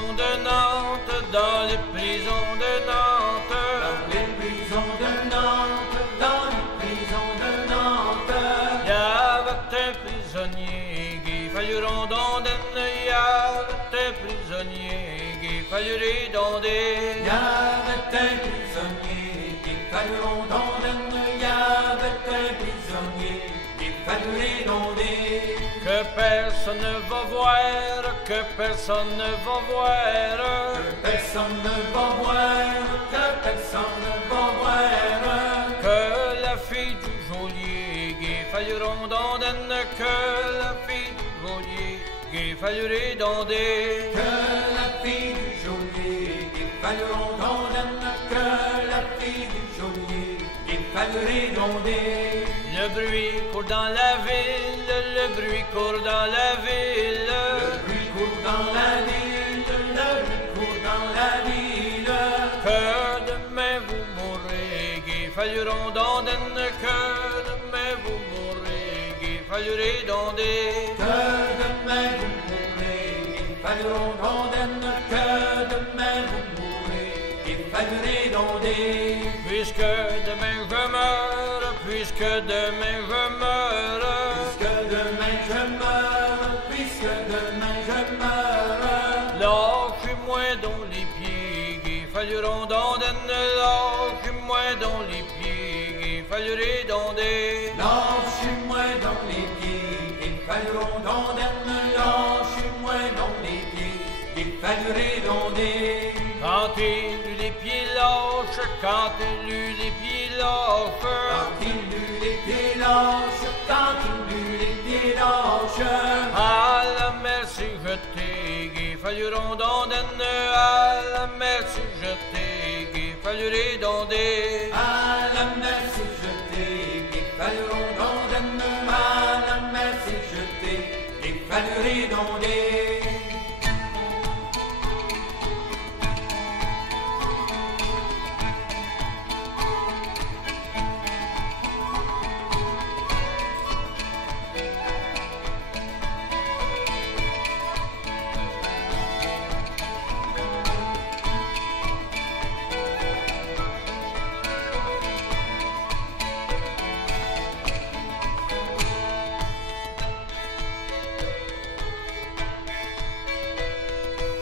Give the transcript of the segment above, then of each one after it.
prisons de Nantes, dans les prisons de Nantes, dans les prisons de Nantes, dans les prisons de Nantes. Il y avait un prisonnier qui fallut rondonder, il y avait un prisonnier qui fallut redonder. Il y avait un prisonnier qu'il fallut rondonder, il y avait un prisonnier qu'il fallut redonder. Que personne ne va voir, que personne ne va voir, Que personne ne va voir, que personne ne va voir. que la fille du geôlier qui fallut rondonder, que la fille du geôlier qui fallut redonder. Que la fille du geôlier qu'il fallut rondonder, que la fille du geôlier qu'il fallut redonder. Le bruit court dans la ville, le bruit court dans la ville. Le bruit court dans la ville, le bruit court dans la ville. Que demain vous mourrez, qu'il fallut rondonder, que demain vous mourrez, qu'il fallut redonder. Que demain vous mourrez, qu'il fallut rondonder, que demain vous mourrez, qu'il fallut redonder. Puisque demain je meurs, puisque demain je meurs, Puisque demain je meurs, puisque demain je meurs. lâchez-moi dans les pieds, qu'il fallut rondonder, lâchez-moi dans les pieds, qu'il fallut redonder. Lâchez-moi dans les pieds, qu'il fallut rondonder, lâchez-moi dans les pieds, qu'il fallut redonder. Quand il eut les pieds lâches, quand il eut les pieds lâches, Quand il eut les pieds lâches, quand il eut les pieds lâches. à la mer s'est jeté, qu'il fallut rondonder, à la mer s'est jeté, qu'il fallut redonder. À la mer s'est jeté, qu'il fallut rondonder, à la mer s'est jeté, qu'il fallut redonder.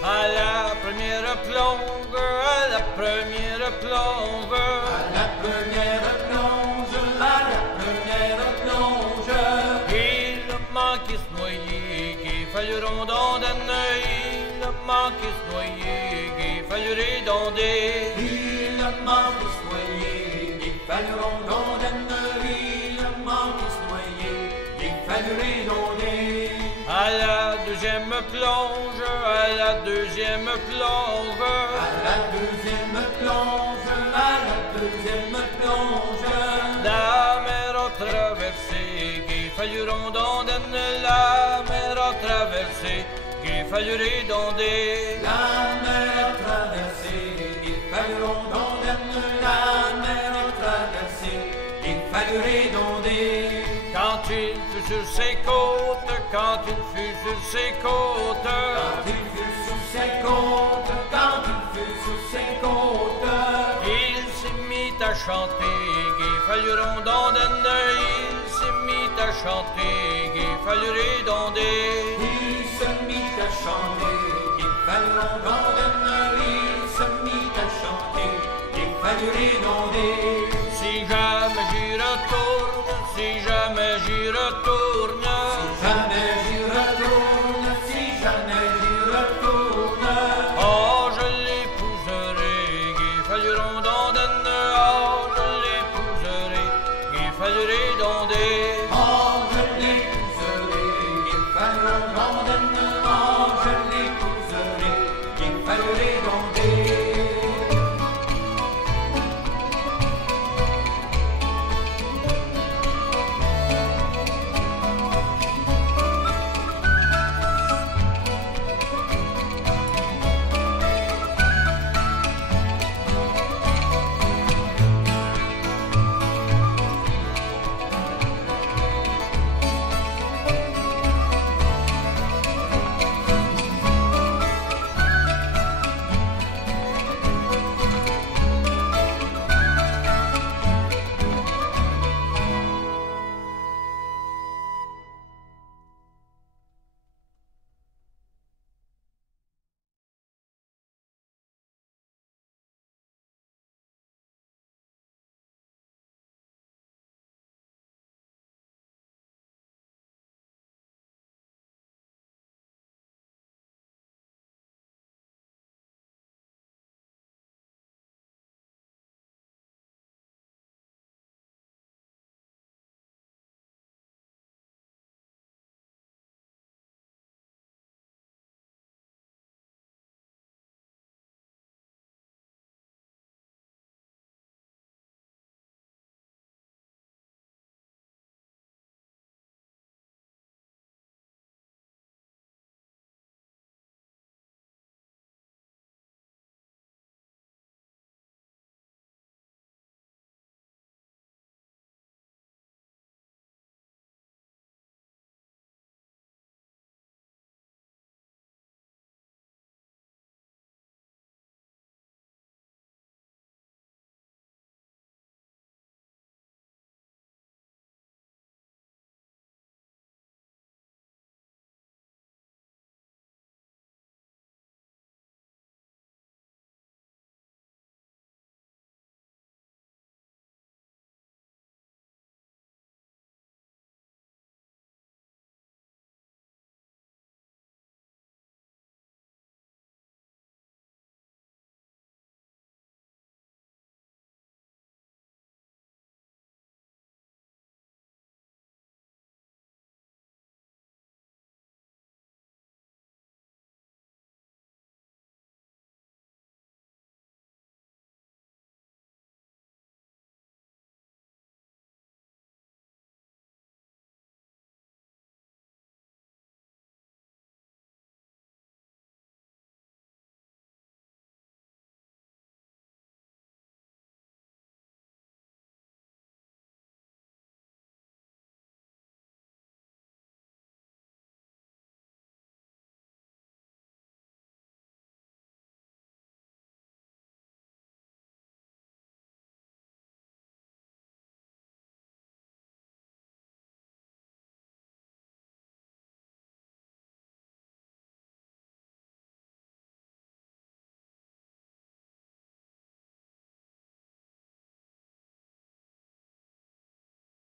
À la première plonge, à la première plonge, À la première plonge, à la première plonge. il manquait se noyer, qu'il fallut rondonder, il manquait se noyer, qu'il fallut redonder. Il manque se noyer, il fallut rondonder, il manque se noyer, il fallut redonder. À la deuxième plonge, à la deuxième plonge, À la deuxième plonge, à la deuxième plonge. la mer a traversé, qu'il fallut rondonder, la mer a traversé, qu'il fallut redonder. La mer a traversé, il fallut rondonder, la mer a traversé, il fallut redonder. Quand il fut sur ses côtes, quand il fut sur ses côtes, Quand il fut sur ses côtes, quand il fut sur ses côtes. il s'est mis à chanter, qu'il fallut rondonder, il s'est mis à chanter, qu'il fallut redonder. Il se mit à chanter, il fallut rondonder, il se mit à chanter, il fallut redonder.